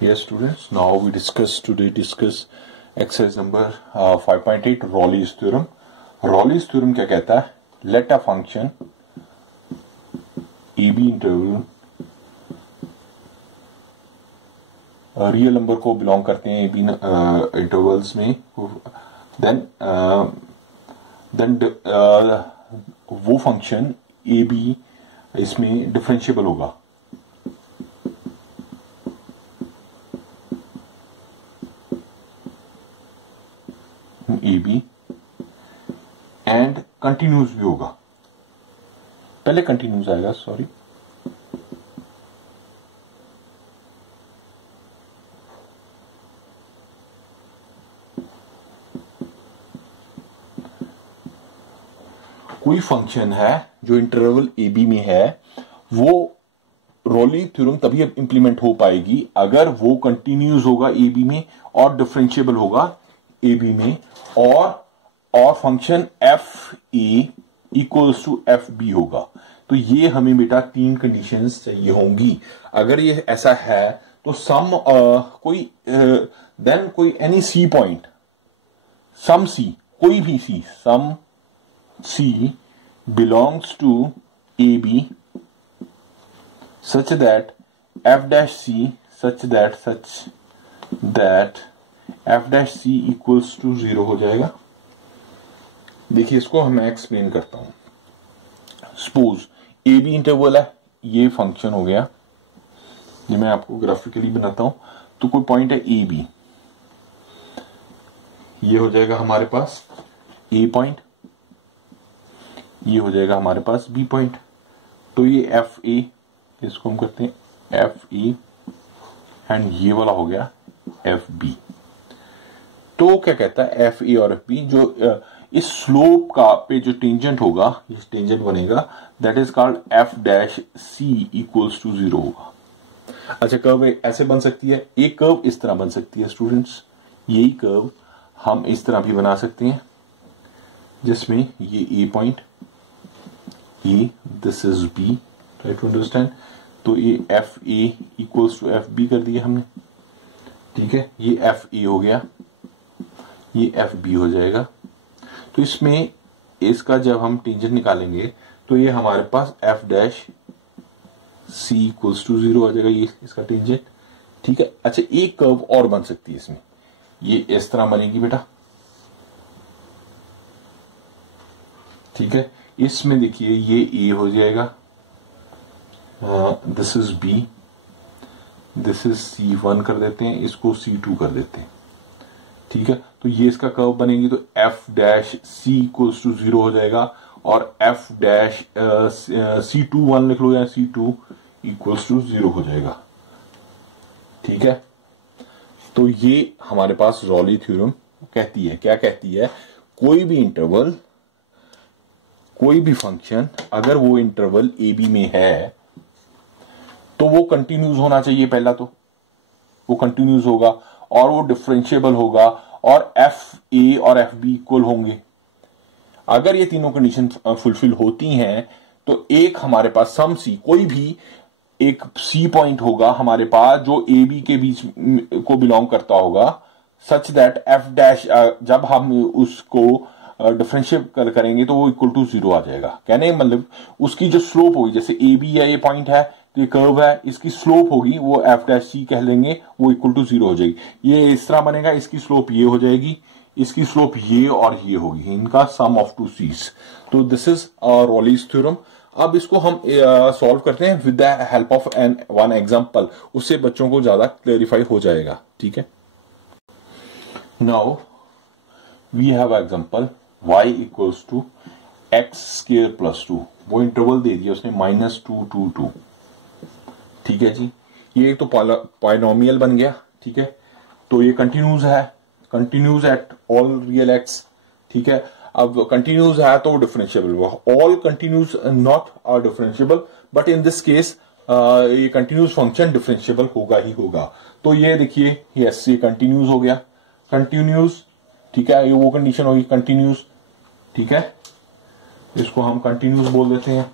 Yes, students. Now we discuss exercise number 5.8 Raleigh's theorem. Raleigh's theorem क्या कहता है? Let a function AB interval real number को belong करते हैं AB intervals में, देन वो फंक्शन AB इसमें डिफरेंशिएबल होगा. AB एंड कंटिन्यूस भी होगा. पहले कंटिन्यूस आएगा, सॉरी, कोई फंक्शन है जो इंटरवल AB में है, वो रॉली थ्योरम तभी इंप्लीमेंट हो पाएगी अगर वो कंटिन्यूस होगा AB में और डिफरेंशिएबल होगा AB में, और function FA equals to FB होगा. तो ये हमें बेटा तीन कंडीशंस चाहिए होंगी. अगर ये ऐसा है तो सम कोई एनी C पॉइंट, सम C, कोई भी C, some C belongs to AB such that f dash C such that f dash C equals to 0 हो जाएगा. देखिए, इसको मैं एक्सप्लेन करता हूं. सपोज AB इंटरवल है, ये फंक्शन हो गया, ये मैं आपको ग्राफिकली बनाता हूं. तो कोई पॉइंट है AB, ये हो जाएगा हमारे पास A पॉइंट, ये हो जाएगा हमारे पास B पॉइंट. तो ये FA, इसको हम करते हैं FA एंड ये वाला हो गया FB. तो क्या कहता है FA और FB, जो इस स्लोप का पे जो टेंजेंट होगा, ये टेंजेंट बनेगा, that is called F dash C equals to 0 होगा. अच्छा, कर्व ऐसे बन सकती है, एक कर्व इस तरह बन सकती है स्टूडेंट्स, यही कर्व हम इस तरह भी बना सकते हैं, जिसमें ये A पॉइंट, ये this is B, try to understand. तो ये FA इक्वल्स टू FB कर दिया हमने, ठीक है. ये FA हो गया, ये FB हो जाएगा. तो इसमें इसका जब हम टेंजेंट निकालेंगे तो ये हमारे पास F dash C equals to 0 आ जाएगा, ये इसका टेंजेंट, ठीक है. अच्छा, एक कर्व और बन सकती है इसमें, ये इस तरह बनेगी बेटा, ठीक है. इसमें देखिए ये A हो जाएगा, this is B, this is C1 कर देते हैं, इसको C2 कर देते हैं, ठीक है. तो ये इसका कर्व बनेगी, तो F dash C equals to 0 हो जाएगा, और F डैश C2 1 लिख लो, या C2 इक्वल्स टू 0 हो जाएगा, ठीक है. तो ये हमारे पास रॉली थ्योरम कहती है, क्या कहती है, कोई भी इंटरवल, कोई भी फंक्शन अगर वो इंटरवल AB में है तो वो कंटिन्यूस होना चाहिए. पहला तो वो कंटिन्यूस होगा और वो डिफरेंशिएबल होगा, और FA और FB इक्वल होंगे. अगर ये तीनों कंडीशन फुलफिल होती हैं तो एक हमारे पास सम C, कोई भी एक C पॉइंट होगा हमारे पास जो AB के बीच को बिलोंग करता होगा, सच दैट F डैश, जब हम उसको डिफरेंशिएट करेंगे तो वो इक्वल टू 0 आ जाएगा. कहने मतलब उसकी जो स्लोप होगी, जैसे AB या ये पॉइंट है, तो ये कर्व है, इसकी स्लोप होगी वो F डैश C कह लेंगे, वो इक्वल टू 0 हो जाएगी. ये इस तरह बनेगा, इसकी स्लोप ये हो जाएगी, इसकी स्लोप ये और ये होगी, इनका सम ऑफ टू सीज. तो दिस इज रॉलीज थ्योरम. अब इसको हम सॉल्व करते हैं with the help of one example, उससे बच्चों को ज्यादा क्लेरिफाई हो जाएगा, ठीक है. Now we have example y equals to X square plus 2. वो इंटरवल दे दिया उसने -2 to 2, ठीक है जी. ये तो पॉलिनोमियल बन गया, ठीक है. तो ये कंटिन्यूस है, continuous at all real X, ठीक है. अब कंटिन्यूस है तो डिफरेंशिएबल हुआ. All continuous not are differentiable, but in this case ये कंटिन्यूस फंक्शन डिफरेंशिएबल होगा ही होगा. तो ये देखिए, यस, ये कंटिन्यूस हो गया, कंटिन्यूस, ठीक है. ये वो कंडीशन होगी कंटिन्यूस, ठीक है. इसको हम कंटिन्यूस बोल देते हैं.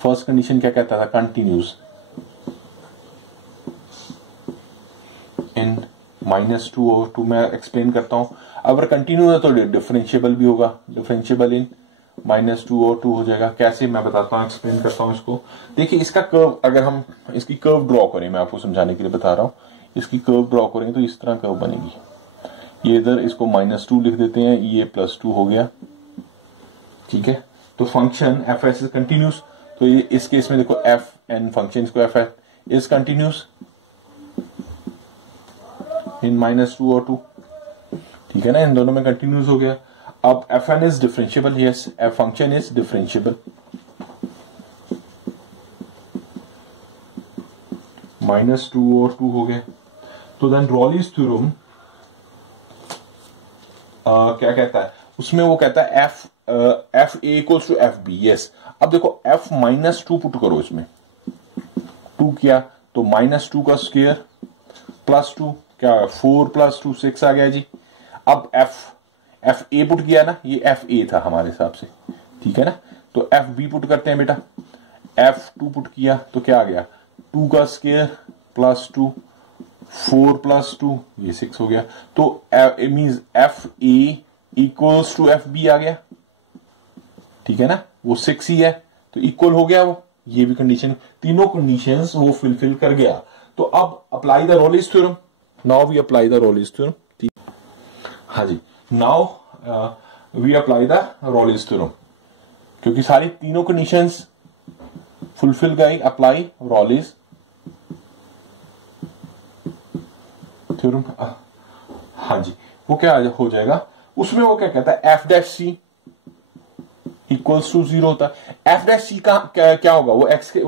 फर्स्ट कंडीशन क्या कहता था, कंटिन्यूस. -2/2 मैं एक्सप्लेन करता हूं। अगर कंटिन्यू है तो डिफरेंशिएबल भी होगा, डिफरेंशिएबल इन -2/2 हो जाएगा। कैसे मैं बताता हूं, एक्सप्लेन करता हूं इसको। देखिए इसका कर्व, अगर हम इसकी कर्व ड्रॉ करें, मैं आपको समझाने के लिए बता रहा हूं, इसकी कर्व ड्रॉ करेंगे तो इस तरह कर्व बनेगी। ये इधर इसको -2 लिख देते हैं, ये +2 हो गया, ठीक है। तो function F S is continuous, तो ये इस केस में देखो एफ एन फंक्शन, इसको F F is continuous in -2/2, ठीक है ना, इन दोनों में कंटिन्यूस हो गया। अब F N is differentiable, yes F function is differentiable, -2/2 हो गया। तो देन रॉलीज थ्योरम क्या कहता है उसमें, वो कहता है F A equals to F B, yes. अब देखो f -2 पुट करो, इसमें 2 किया तो -2 का स्क्वायर +2 क्या 4 + 2 6 आ गया जी। अब एफ ए पुट किया ना, ये एफ ए था हमारे हिसाब से, ठीक है ना। तो एफ बी पुट करते हैं बेटा, F2 पुट किया तो क्या आ गया 2 का स्क्वायर +2 4 + 2 ये 6 हो गया। तो means F A equals to F B आ गया, ठीक है ना, वो 6 ही है तो इक्वल हो गया वो, ये भी कंडीशन, तीनों कंडीशंस वो फुलफिल कर गया। तो अब apply the Rolle's theorem, now we apply the Rolle's theorem, ठीक, हाँ जी, now we apply the Rolle's theorem, क्योंकि सारी तीनों कंडीशंस फुलफिल गई, अप्लाई रॉलीज थ्योरम। हाँ जी, वो क्या हो जाएगा उसमें, वो क्या कहता है f' इक्वल्स टू 0 होता है। f' का क्या होगा, वो x के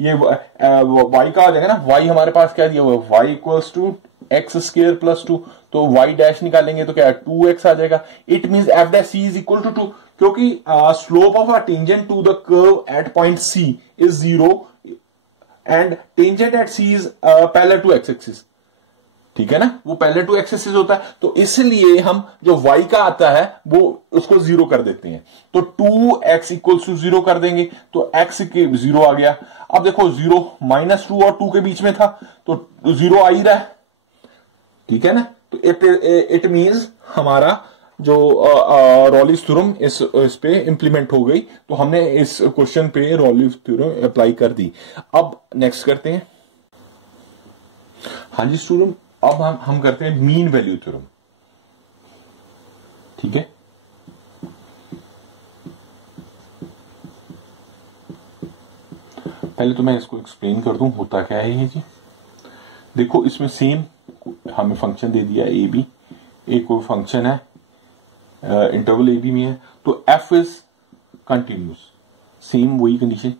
ये y का आ जाएगा ना, y हमारे पास क्या दिया हुआ है, y इक्वल्स टू x² + 2, तो y' निकालेंगे तो क्या 2x आ जाएगा। It means f' is equal to 2, क्योंकि slope of a tangent to the curve at point c is 0 and tangent at c is parallel to x axis, ठीक है ना, वो पैरेलल टू x एक्सिस होता है। तो इसलिए हम जो y का आता है वो उसको 0 कर देते हैं, तो 2x इक्वल्स टू 0 कर देंगे, तो x के 0 आ गया। अब देखो 0 -2 और 2 के बीच में था तो 0 आ ही रहा है, ठीक है ना। तो इट मींस हमारा जो रॉलीज थ्योरम इस पे इंप्लीमेंट हो गई, तो हमने इस क्वेश्चन पे रॉलीज थ्योरम अप्लाई कर दी। अब नेक्स्ट करते हैं, हाँ जी स्टूडेंट, अब हम करते हैं मीन वैल्यू थ्योरम, ठीक है। पहले तो मैं इसको एक्सप्लेन कर दूं होता क्या है ये जी। देखो इसमें सेम हमें फंक्शन दे दिया ए बी, एक कोई फंक्शन है इंटरवल ए बी में है, तो एफ इज कंटिन्यूस, सेम वही कंडीशन,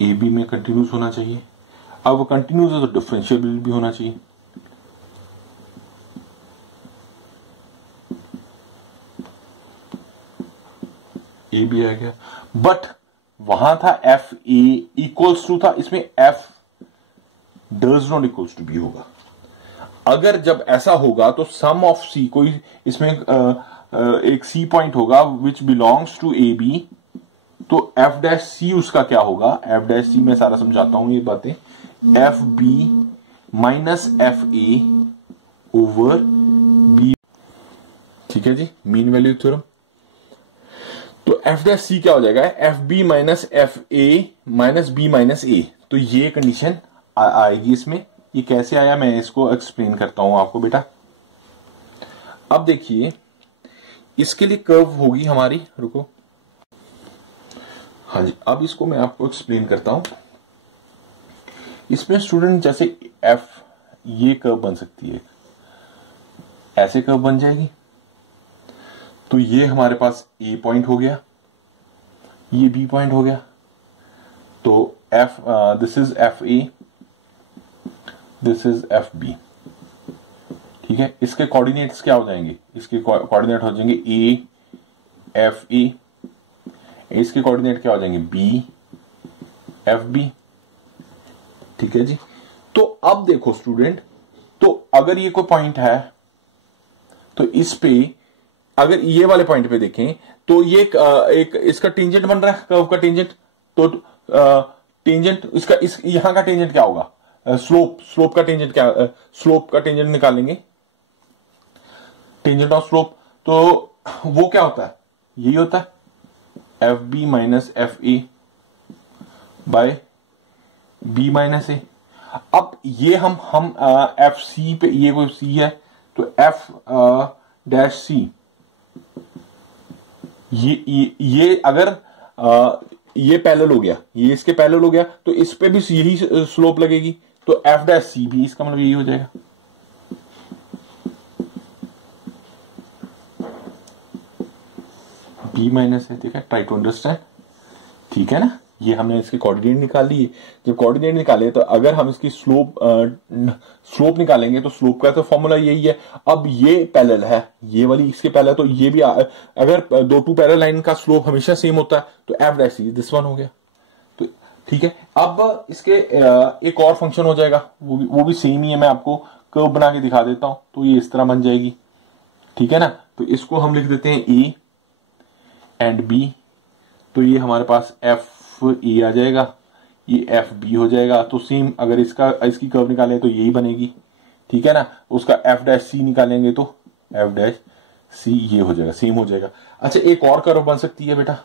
ए बी में कंटिन्यूस होना चाहिए। अब वो कंटिन्यूस है तो डिफरेंशिएबल भी होना चाहिए, ए बी आ गया। बट वहां था एफ ए इक्वल्स टू था, इसमें F does not equals to B होगा। अगर जब ऐसा होगा तो सम ऑफ सी, कोई इसमें एक सी पॉइंट होगा which belongs to A B, तो f' उसका क्या होगा, f' मैं सारा समझाता हूं ये बातें, F B minus F A over B, ठीक है जी, मीन वैल्यू थ्योरम। तो f' क्या हो जाएगा, F B minus F A minus B minus A, तो ये कंडीशन आएगी इसमें। ये कैसे आया मैं इसको एक्सप्लेन करता हूं आपको बेटा। अब देखिए इसके लिए कर्व होगी हमारी, रुको, हाँ जी, अब इसको मैं आपको एक्सप्लेन करता हूं। इसमें स्टूडेंट जैसे एफ, ये कर्व बन सकती है, ऐसे कर्व बन जाएगी, तो ये हमारे पास ए पॉइंट हो गया, ये बी पॉइंट हो गया, तो F this is F A, this is F B, ठीक है। इसके कोऑर्डिनेट्स क्या हो जाएंगे, इसके कोऑर्डिनेट हो जाएंगे ए एफ ए, इसके कोऑर्डिनेट क्या हो जाएंगे बी एफ बी, ठीक है जी। तो अब देखो स्टूडेंट, तो अगर ये कोई पॉइंट है तो इस पे, अगर ये वाले पॉइंट पे देखें तो ये एक इसका टेंजेंट बन रहा है, कर्व का टेंजेंट, तो टेंजेंट इसका यहां का टेंजेंट क्या होगा, स्लोप का टेंजेंट क्या, स्लोप का टेंजेंट निकालेंगे, टेंजेंट ऑफ स्लोप, तो वो क्या होता है, यही होता है F B minus F A by B minus A. अब ये हम एफ सी पे, ये कोई सी है तो एफ डैश सी, ये अगर ये पैरेलल हो गया, ये इसके पैरेलल हो गया, तो इस पे भी यही स्लोप लगेगी, तो एफ डैश सी भी, इसका मतलब यही हो जाएगा। बी माइनस है, ठीक है, ट्राई टू अंडरस्टैंड, ठीक है ना। ये हमने इसके कोऑर्डिनेट निकाल लिए, जब कोऑर्डिनेट निकाले तो अगर हम इसकी स्लोप निकालेंगे तो स्लोप का तो फॉर्मूला यही है। अब ये पैरेलल है, ये वाली इसके पैरेलल, तो ये भी अगर दो टू पैरेलल लाइन का स्लोप हमेशा सेम होता है तो F dash see this one हो गया, तो ठीक है। अब इसके एक और फंक्शन हो जाएगा, वो भी सेम ही है, मैं आपको कर्व बना के दिखा देता हूं, तो ये इस तरह बन जाएगी, ठीक है ना। तो इसको हम लिख देते हैं ए एंड बी, तो ये हमारे पास एफ ए आ जाएगा, ये एफ बी हो जाएगा, तो सेम अगर इसकी कर्व निकालें तो यही बनेगी, ठीक है ना। उसका एफ डैश सी निकालेंगे तो एफ डैश सी ये हो जाएगा, सेम हो जाएगा। अच्छा, एक और कर्व बन सकती है बेटा,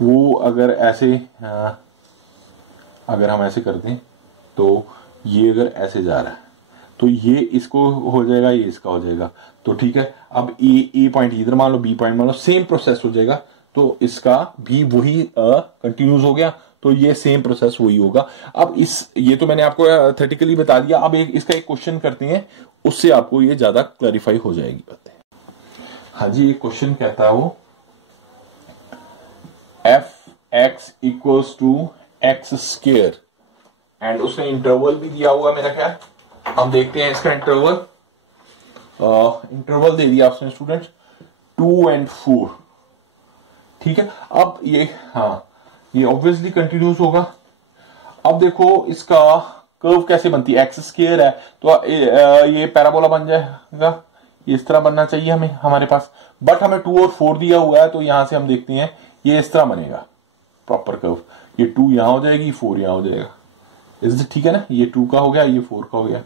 वो अगर ऐसे अगर हम ऐसे कर दें तो ये अगर ऐसे जा रहा है तो ये इसको हो जाएगा, ये इसका हो जाएगा, तो ठीक है। अब ए पॉइंट इधर मान लो, बी पॉइंट मान लो, सेम प्रोसेस हो जाएगा, तो इसका भी वही कंटिन्यूस हो गया, तो ये सेम प्रोसेस वही होगा। अब ये तो मैंने आपको थेटिकली बता दिया, अब इसका एक क्वेश्चन करते हैं, उससे आपको ये ज्यादा क्लैरिफाई हो जाएगी बातें। हाँ जी, एक क्वेश्चन कहता है वो F X equals to X square, and उसने इंटरवल भी दिया हुआ मेरा ख्याल, हम देखते हैं इसका इंटरवल दे दिया आपने स्टूडेंट्स 2 and 4, ठीक है। अब ये ये ऑब्वियसली कंटिन्यूस होगा। अब देखो इसका कर्व कैसे बनती है, एक्स स्क्वायर है तो ये पैराबोला बन जाएगा, ये इस तरह बनना चाहिए हमें हमारे पास, बट हमें 2 और 4 दिया हुआ है, तो यहां से हम देखते हैं ये इस तरह बनेगा प्रॉपर कर्व, ये 2 यहां हो जाएगी, 4 यहां हो जाएगा, ठीक है ना। ये 2 का हो गया, ये 4 का हो गया,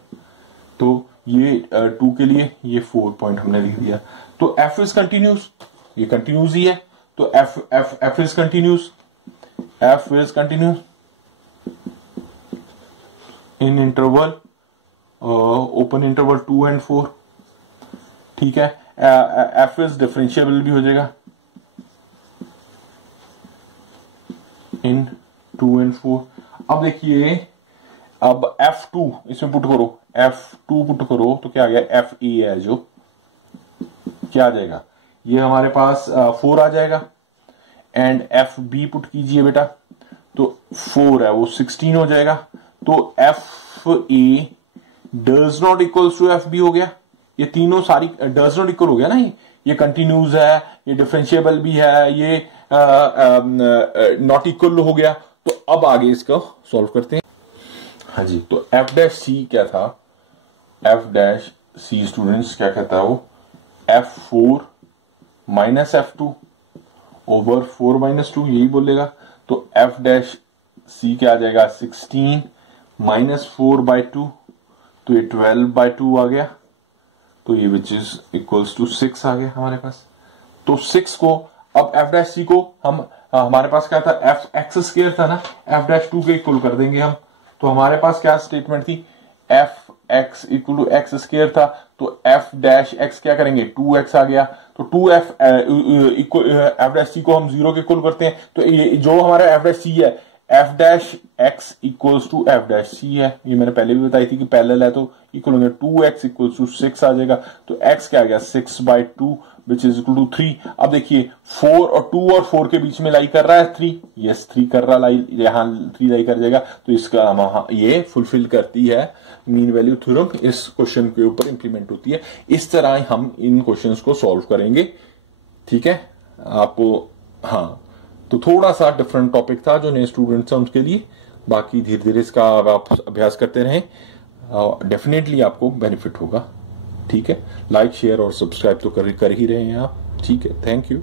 तो ये 2 के लिए ये 4 पॉइंट हमने लिख दिया, तो एफ इज कंटिन्यूस, ये कंटिन्यूस ही है, तो F is continuous, F is continuous in interval open interval 2 and 4, ठीक है। एफ इज डिफरेंशिएबल भी हो जाएगा इन 2 and 4। अब देखिए, अब F2 इसमें पुट करो, F2 पुट करो तो क्या आ गया, एफ ए है जो, क्या आ जाएगा, ये हमारे पास 4 आ जाएगा, एंड एफ बी पुट कीजिए बेटा, तो 4 है वो 16 हो जाएगा, तो F A does not equal to F B हो गया, ये तीनों सारी डज नॉट इक्वल हो गया ना, ये कंटिन्यूस है, ये डिफरेंशिएबल भी है, ये नॉट इक्वल हो गया। तो अब आगे इसको सॉल्व करते हैं। हाँ जी, तो एफ डैश सी क्या था, एफ डैश सी स्टूडेंट्स क्या कहता है वो, F4 minus F2 over 4 minus 2, यही बोलेगा, तो F डैश सी क्या आ जाएगा, 16 माइनस 4/2, तो ये 12/2 आ गया, तो ये विच इज इक्वल्स टू 6 आ गया हमारे पास। तो 6 को अब F डैश सी को हम हमारे पास क्या था, एफ एक्स स्क्वायर था ना, F डैश 2 के इक्वल कर देंगे हम, तो हमारे पास क्या स्टेटमेंट थी, F X equal to X square था, तो एफ डैश एक्स क्या करेंगे, 2x आ गया, तो 2f एफ डैश सी को हम 0 के इक्वल करते हैं, तो ये जो हमारा एफ डैश सी है, F dash X equals to F dash C है, ये मैंने पहले भी बताई थी कि पैरेलल है तो इक्वल होंगे, 2x इक्वल्स टू 6 आ जाएगा, तो x क्या आ गया, 6/2 विच इज इक्वल टू 3। अब देखिए 4 और 2 और 4 के बीच में लाई कर रहा है 3, यस 3 कर रहा लाई, यहाँ 3 लाई कर जाएगा, तो इसका ये फुलफिल करती है मीन वैल्यू थ्योरम, इस क्वेश्चन के ऊपर इंप्लीमेंट होती है। इस तरह हम इन क्वेश्चंस को सॉल्व करेंगे, ठीक है आपको। हाँ, तो थोड़ा सा डिफरेंट टॉपिक था जो नए स्टूडेंट्स हैं उनके लिए, बाकी धीरे धीरे इसका आप अभ्यास करते रहें, डेफिनेटली आपको बेनिफिट होगा, ठीक है। लाइक शेयर और सब्सक्राइब तो कर ही रहे हैं आप, ठीक है। Thank you.